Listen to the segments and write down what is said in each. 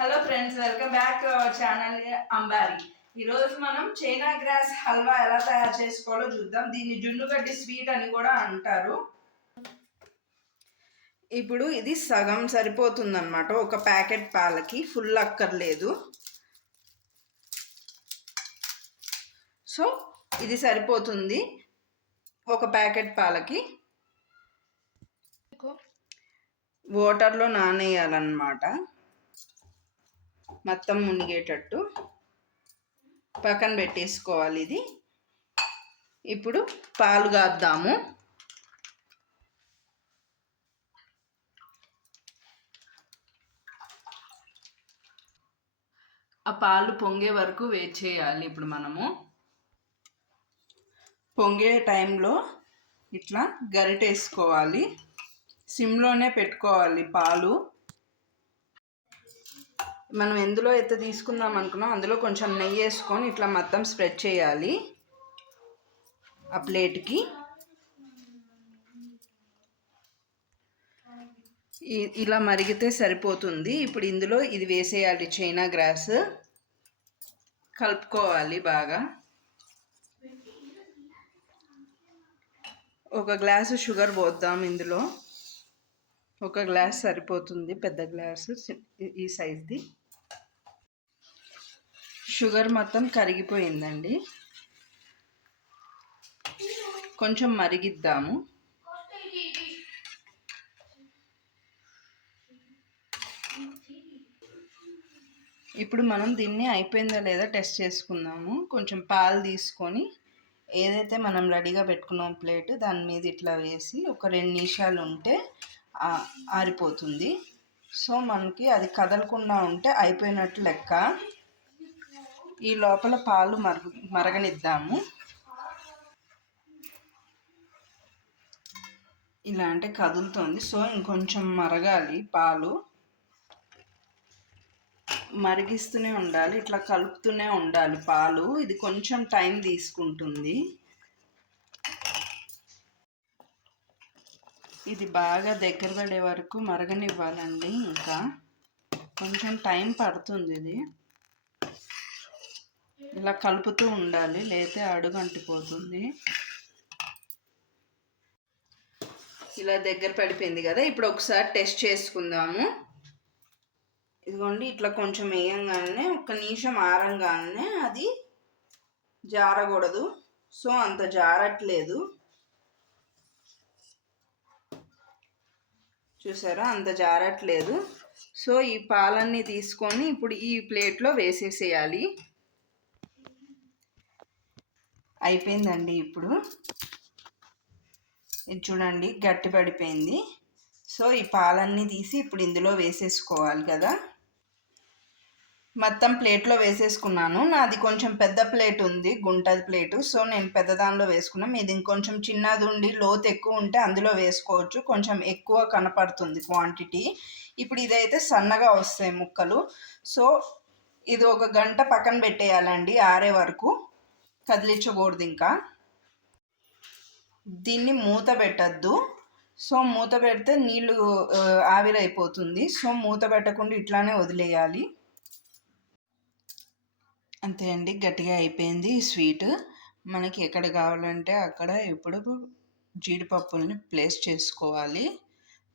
Hello friends, welcome back to our channel Ambari. ఈరోజు మనం China grass halwa ఎలా తయారు చేసుకోవాలో చూద్దాం. దీన్ని జున్నుగడ్డి స్వీట్ అని కూడా అంటారు. ఇప్పుడు ఇది సగం సరిపోతుందన్నమాట. ఒక ప్యాకెట్ పాలకి ఫుల్ అక్కర్లేదు. సో ఇది సరిపోతుంది ఒక ప్యాకెట్ పాలకి. వాటర్లో నానేయాలన్నమాట, మొత్తం మునిగేటట్టు పక్కన పెట్టేసుకోవాలి. ఇది ఇప్పుడు పాలు కాద్దాము. ఆ పాలు పొంగే వరకు వెయిట్ చేయాలి. ఇప్పుడు మనము పొంగే టైంలో ఇట్లా గరిటేసుకోవాలి, సిమ్లోనే పెట్టుకోవాలి. పాలు మనం ఎందులో అయితే తీసుకుందాం అనుకున్నాం అందులో కొంచెం నెయ్యి వేసుకొని ఇట్లా మొత్తం స్ప్రెడ్ చేయాలి ఆ ప్లేట్కి. ఇలా మరిగితే సరిపోతుంది. ఇప్పుడు ఇందులో ఇది వేసేయాలి, చైనా గ్రాస్. కలుపుకోవాలి బాగా. ఒక గ్లాసు షుగర్ పోద్దాం ఇందులో. ఒక గ్లాస్ సరిపోతుంది, పెద్ద గ్లాసు, ఈ సైజ్ది. షుగర్ మొత్తం కరిగిపోయిందండి. కొంచెం మరిగిద్దాము. ఇప్పుడు మనం దీన్ని అయిపోయిందా లేదా టెస్ట్ చేసుకుందాము. కొంచెం పాలు తీసుకొని ఏదైతే మనం రెడీగా పెట్టుకున్నాం ప్లేట్, దాని మీద ఇట్లా వేసి ఒక 2 నిమిషాలు ఉంటే ఆరిపోతుంది. సో మనకి అది కదలకుండా ఉంటే అయిపోయినట్టు లెక్క. ఈ లోపల పాలు మరగనిద్దాము. ఇలా అంటే కదులుతుంది. సో ఇంకొంచెం మరగాలి పాలు. మరిగిస్తూనే ఉండాలి, ఇట్లా కలుపుతూనే ఉండాలి పాలు. ఇది కొంచెం టైం తీసుకుంటుంది. ఇది బాగా దగ్గర పడే వరకు మరగనివ్వాలండి. ఇంకా కొంచెం టైం పడుతుంది. ఇది ఇలా కలుపుతూ ఉండాలి, లేతే అడుగు అంటిపోతుంది. ఇలా దగ్గర పడిపోయింది కదా. ఇప్పుడు ఒకసారి టెస్ట్ చేసుకుందాము. ఇదిగోండి, ఇట్లా కొంచెం వేయంగానే 1 నిమిషం ఆరంగానే అది జారకూడదు. సో అంత జారట్లేదు, చూసారా, అంత జారట్లేదు. సో ఈ పాలన్నీ తీసుకొని ఇప్పుడు ఈ ప్లేట్లో వేసేసేయాలి. అయిపోయిందండి. ఇప్పుడు ఇది చూడండి, గట్టి పడిపోయింది. సో ఈ పాలన్నీ తీసి ఇప్పుడు ఇందులో వేసేసుకోవాలి కదా. మొత్తం ప్లేట్లో వేసేసుకున్నాను. నాది కొంచెం పెద్ద ప్లేట్ ఉంది, గుంటది ప్లేటు. సో నేను పెద్ద దానిలో వేసుకున్నాను. మీది ఇంకొంచెం చిన్నది ఉండి లోతు ఎక్కువ ఉంటే అందులో వేసుకోవచ్చు, కొంచెం ఎక్కువ కనపడుతుంది క్వాంటిటీ. ఇప్పుడు ఇదైతే సన్నగా వస్తాయి ముక్కలు. సో ఇది 1 గంట పక్కన పెట్టేయాలండి, ఆరే వరకు. కదిలించకూడదు ఇంకా. దీన్ని మూత పెట్టద్దు. సో మూత పెడితే నీళ్ళు ఆవిరైపోతుంది. సో మూత పెట్టకుండా ఇట్లానే వదిలేయాలి. అంతే అండి, గట్టిగా అయిపోయింది ఈ స్వీట్. మనకి ఎక్కడ కావాలంటే అక్కడ ఇప్పుడు జీడిపప్పుల్ని ప్లేస్ చేసుకోవాలి.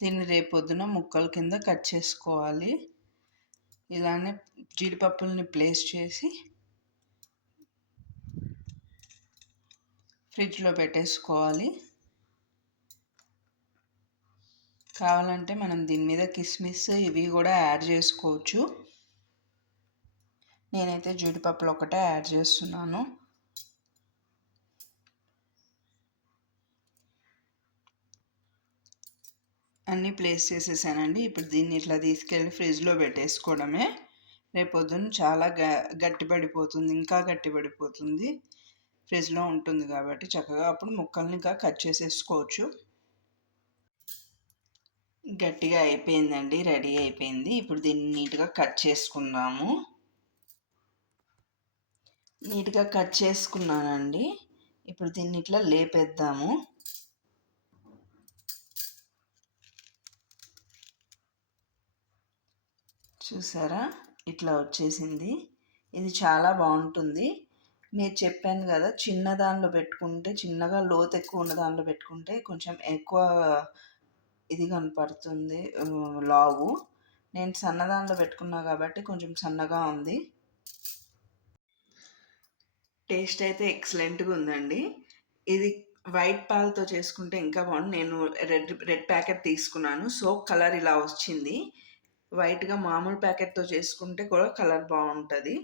దీన్ని రేపొద్దున ముక్కల కింద కట్ చేసుకోవాలి. ఇలానే జీడిపప్పుల్ని ప్లేస్ చేసి ఫ్రిడ్జ్లో పెట్టేసుకోవాలి. కావాలంటే మనం దీని మీద కిస్మిస్ ఇవి కూడా యాడ్ చేసుకోవచ్చు. నేనైతే జీడిపప్పులు ఒకటే యాడ్ చేస్తున్నాను. అన్నీ ప్లేస్ చేసేసానండి. ఇప్పుడు దీన్ని ఇట్లా తీసుకెళ్ళి ఫ్రిడ్జ్లో పెట్టేసుకోవడమే. రేపొద్దున చాలా గట్టిపడిపోతుంది, ఇంకా గట్టిపడిపోతుంది. ఫ్రిడ్జ్లో ఉంటుంది కాబట్టి చక్కగా అప్పుడు ముక్కల్ని ఇంకా కట్ చేసేసుకోవచ్చు. గట్టిగా అయిపోయిందండి, రెడీ అయిపోయింది. ఇప్పుడు దీన్ని నీట్గా కట్ చేసుకుందాము. నీట్గా కట్ చేసుకున్నానండి. ఇప్పుడు దీన్ని ఇట్లా లేపేద్దాము. చూసారా, ఇట్లా వచ్చేసింది. ఇది చాలా బాగుంటుంది. మీరు చెప్పాను కదా, చిన్న దానిలో పెట్టుకుంటే, చిన్నగా లోతు ఎక్కువ ఉన్న దానిలో పెట్టుకుంటే కొంచెం ఎక్కువ ఇది కనపడుతుంది లావు. నేను సన్న దానిలో పెట్టుకున్నా కాబట్టి కొంచెం సన్నగా ఉంది. టేస్ట్ అయితే ఎక్సలెంట్గా ఉందండి. ఇది వైట్ పాలతో చేసుకుంటే ఇంకా బాగుంది. నేను రెడ్ ప్యాకెట్ తీసుకున్నాను. సో కలర్ ఇలా వచ్చింది. వైట్గా మామూలు ప్యాకెట్తో చేసుకుంటే కూడా కలర్ బాగుంటుంది.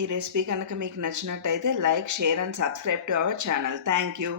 ఈ రెసిపీ కనుక మీకు నచ్చినట్టయితే like, share and subscribe to our channel. Thank you.